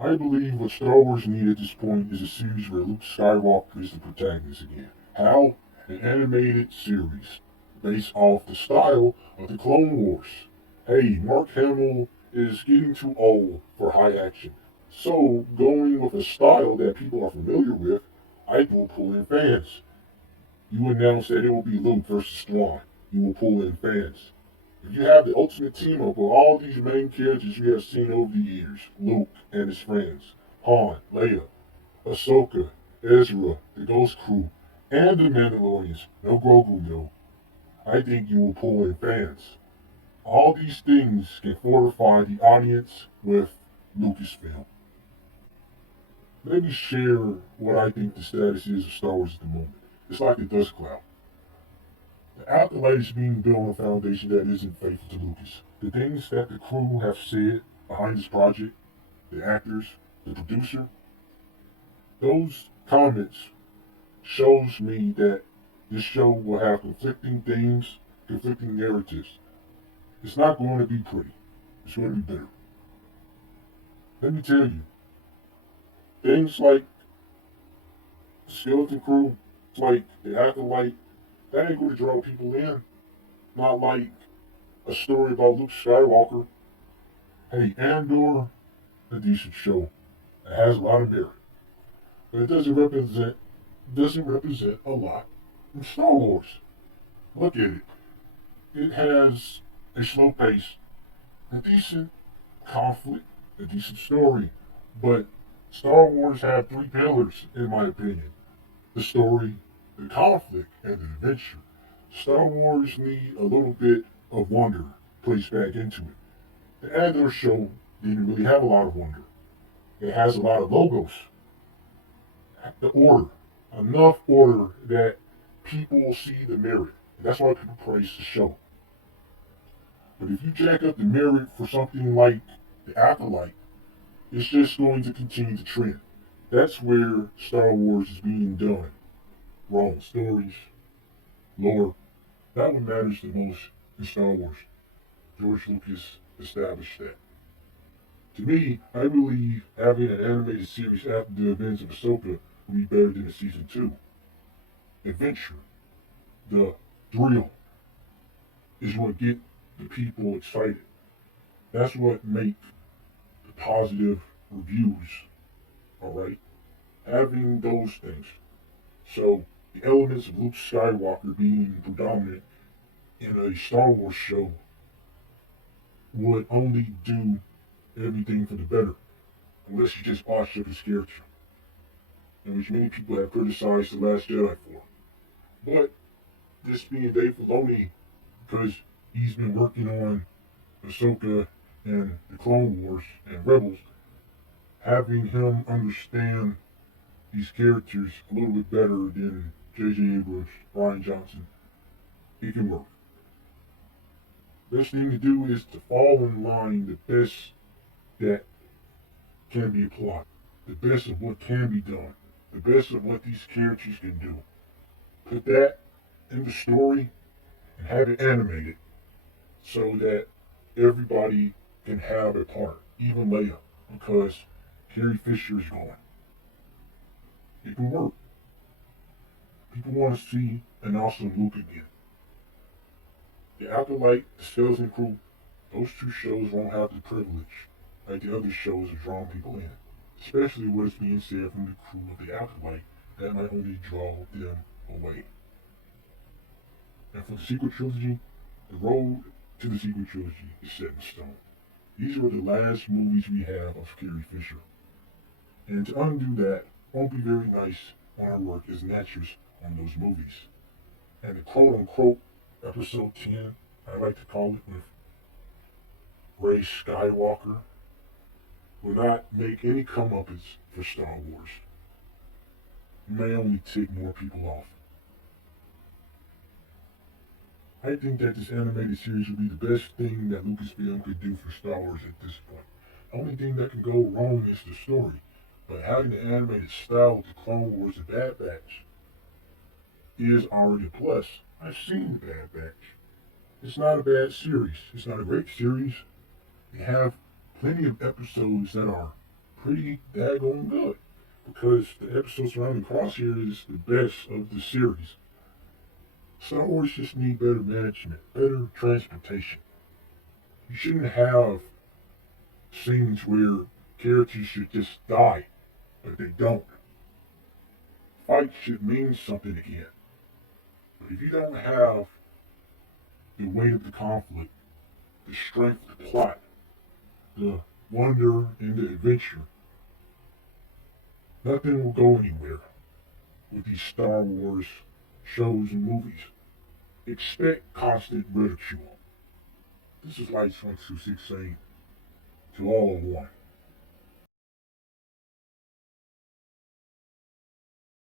I believe what Star Wars needs at this point is a series where Luke Skywalker is the protagonist again. How? An animated series based off the style of the Clone Wars. Hey, Mark Hamill is getting too old for high action. So, going with a style that people are familiar with, I think will pull in fans. You announce that it will be Luke versus Thrawn. You will pull in fans. If you have the ultimate team up of all these main characters you have seen over the years, Luke and his friends, Han, Leia, Ahsoka, Ezra, the Ghost Crew, and the Mandalorians, no Grogu though, I think you will pull in fans. All these things can fortify the audience with Lucasfilm. Let me share what I think the status is of Star Wars at the moment. It's like a dust cloud. The afterlife is being built on a foundation that isn't faithful to Lucas. The things that the crew have said behind this project, the actors, the producer, those comments shows me that this show will have conflicting themes, conflicting narratives. It's not going to be pretty. It's going to be bitter. Let me tell you, things like skeleton crew, like the afterlife, that ain't going to draw people in. Not like a story about Luke Skywalker. Hey, Andor, a decent show. It has a lot of merit, but it doesn't represent a lot in Star Wars. Look at it. It has a slow pace, a decent conflict, a decent story, but Star Wars have three pillars, in my opinion: the story, the conflict, and the adventure. Star Wars need a little bit of wonder placed back into it. The Andor show didn't really have a lot of wonder. It has a lot of logos. The order. Enough order that people see the merit. And that's why people praise the show. But if you jack up the merit for something like the Acolyte, it's just going to continue to trend. That's where Star Wars is being done. Wrong stories, lore. That what matters the most in Star Wars. George Lucas established that. To me, I believe having an animated series after the events of Ahsoka would be better than a season 2. Adventure, the thrill, is what get the people excited. That's what make the positive reviews, alright? Having those things. So, the elements of Luke Skywalker being predominant in a Star Wars show would only do everything for the better, unless you just watch up his character, in which many people have criticized The Last Jedi for. But this being Dave Filoni, because he's been working on Ahsoka and the Clone Wars and Rebels, having him understand these characters a little bit better than J.J. Abrams, Rian Johnson, it can work. Best thing to do is to fall in line the best that can be applied, the best of what can be done, the best of what these characters can do. Put that in the story and have it animated so that everybody can have a part, even Leia, because Carrie Fisher is gone. It can work. People want to see an awesome Luke again. The Acolyte, the Skeleton Crew, those two shows won't have the privilege like the other shows of drawing people in. Especially what is being said from the crew of the Acolyte that might only draw them away. And for the sequel trilogy, the road to the sequel trilogy is set in stone. These were the last movies we have of Carrie Fisher. And to undo that won't be very nice on our work as actors on those movies. And the quote-unquote episode 10, I like to call it, with Rey Skywalker, will not make any comeuppance for Star Wars. It may only tick more people off. I think that this animated series would be the best thing that Lucasfilm could do for Star Wars at this point. The only thing that can go wrong is the story. But having the animated style with the Clone Wars and Bad Batch is already a plus. I've seen the Bad Batch. It's not a bad series. It's not a great series. They have plenty of episodes that are pretty daggone good because the episode surrounding Crosshair is the best of the series. Star Wars just need better management, better transportation. You shouldn't have scenes where characters should just die, but they don't. Fight should mean something again. But if you don't have the weight of the conflict, the strength of the plot, the wonder and the adventure, nothing will go anywhere with these Star Wars shows and movies. Expect constant ridicule. This is Lights 126 saying to all of one.